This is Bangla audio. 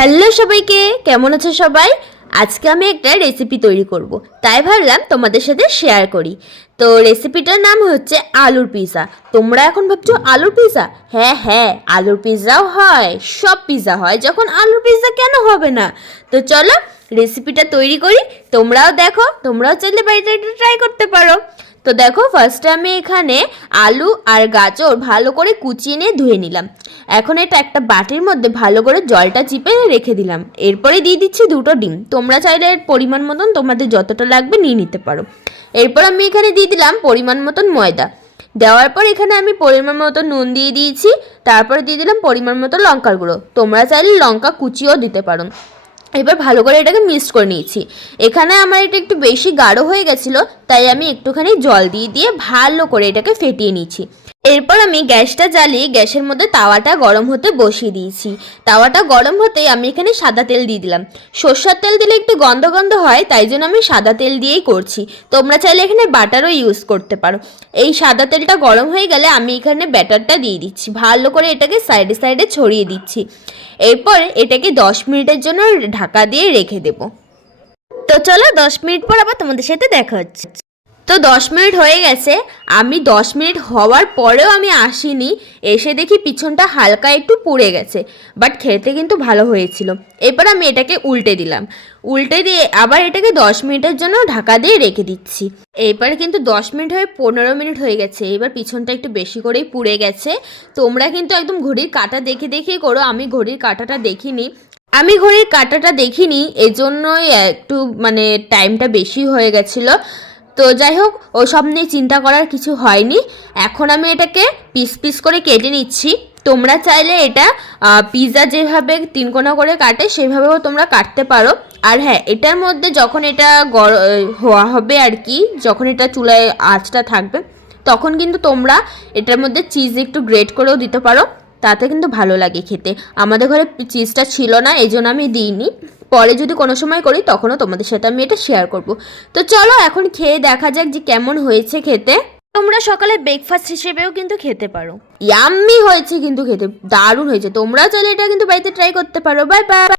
হ্যালো সবাইকে, কেমন আছো সবাই? আজকে আমি একটা রেসিপি তৈরি করব, তাই ভাবলাম তোমাদের সাথে শেয়ার করি। তো রেসিপিটার নাম হচ্ছে আলুর পিৎজা। তোমরা এখন ভাবছো আলুর পিৎজা? হ্যাঁ হ্যাঁ, আলুর পিৎজাও হয়, সব পিৎজা হয়, যখন আলুর পিৎজা কেন হবে না? তো চলো রেসিপিটা তৈরি করি। তোমরাও দেখো, তোমরাও চাইলে বাড়িতে একটু ট্রাই করতে পারো। তো দেখো, ফার্স্টে আমি এখানে আলু আর গাজর ভালো করে কুচিয়ে নিয়ে ধুয়ে নিলাম। এখন এটা একটা বাটির মধ্যে ভালো করে জলটা চিপে রেখে দিলাম। এরপরে দিয়ে দিচ্ছি দুটো ডিম। তোমরা চাইলে এর পরিমাণ মতন তোমাদের যতটা লাগবে নিয়ে নিতে পারো। এরপর আমি এখানে দিয়ে দিলাম পরিমাণ মতন ময়দা। দেওয়ার পর এখানে আমি পরিমাণ মতো নুন দিয়ে দিয়েছি। তারপর দিয়ে দিলাম পরিমাণ মতো লঙ্কার গুঁড়ো। তোমরা চাইলে লঙ্কা কুচিও দিতে পারো। এবার ভালো করে এটাকে মিক্সড করে নিয়েছি। এখানে আমার এটা একটু বেশি গাঢ় হয়ে গেছিলো, তাই আমি একটুখানি জল দিয়ে ভালো করে এটাকে ফেটিয়ে নিয়েছি। এরপর আমি গ্যাসটা জ্বালিয়ে গ্যাসের মধ্যে তাওয়াটা গরম হতে বসিয়ে দিয়েছি। তাওয়াটা গরম হতেই আমি এখানে সাদা তেল দিয়ে দিলাম। সর্ষের তেল দিলে একটু গন্ধ গন্ধ হয়, তাই জন্য আমি সাদা তেল দিয়েই করছি। তোমরা চাইলে এখানে বাটারও ইউজ করতে পারো। এই সাদা তেলটা গরম হয়ে গেলে আমি এখানে ব্যাটারটা দিয়ে দিচ্ছি। ভালো করে এটাকে সাইডে সাইডে ছড়িয়ে দিচ্ছি। এরপর এটাকে 10 মিনিটের জন্য ঢাকা দিয়ে রেখে দেব। তো চলো 10 মিনিট পর আবার তোমাদের সাথে দেখা হচ্ছে। তো 10 মিনিট হয়ে গেছে। আমি 10 মিনিট হওয়ার পরেও আমি আসিনি, এসে দেখি পিছনটা হালকা একটু পুড়ে গেছে, বাট খেতে কিন্তু ভালো হয়েছিল। এরপর আমি এটাকে উল্টে দিলাম। উল্টে দিয়ে আবার এটাকে 10 মিনিটের জন্য ঢাকা দিয়ে রেখে দিচ্ছি। এরপরে কিন্তু 10 মিনিট হয়ে 15 মিনিট হয়ে গেছে। এবার পিছনটা একটু বেশি করেই পুড়ে গেছে। তোমরা কিন্তু একদম ঘড়ির কাঁটা দেখে করো, আমি ঘড়ির কাঁটাটা দেখিনি, এজন্যই একটু মানে টাইমটা বেশি হয়ে গেছিলো। তো যাই হোক, ওসব নিয়ে চিন্তা করার কিছু হয়নি। এখন আমি এটাকে পিস পিস করে কেটে নিচ্ছি। তোমরা চাইলে এটা পিৎজা যেভাবে 3 কোনা করে কাটে সেভাবেও তোমরা কাটতে পারো। আর হ্যাঁ, এটার মধ্যে যখন এটা হওয়া হবে আর কি, যখন এটা চুলায় আঁচটা থাকবে, তখন কিন্তু তোমরা এটার মধ্যে চিজ একটু গ্রেট করেও দিতে পারো, তাতে কিন্তু ভালো লাগে খেতে। আমাদের ঘরে চিজটা ছিল না, এই জন্য আমি দিইনি। পরে যদি কোনো সময় করি তখনও তোমাদের সাথে আমি এটা শেয়ার করব। তো চলো এখন খেয়ে দেখা যাক যে কেমন হয়েছে খেতে। তোমরা সকালে ব্রেকফাস্ট হিসেবেও কিন্তু খেতে পারো। ইয়াম্মি হয়েছে কিন্তু খেতে, দারুণ হয়েছে। তোমরাও চাইলে এটা কিন্তু বাড়িতে ট্রাই করতে পারো। Bye bye.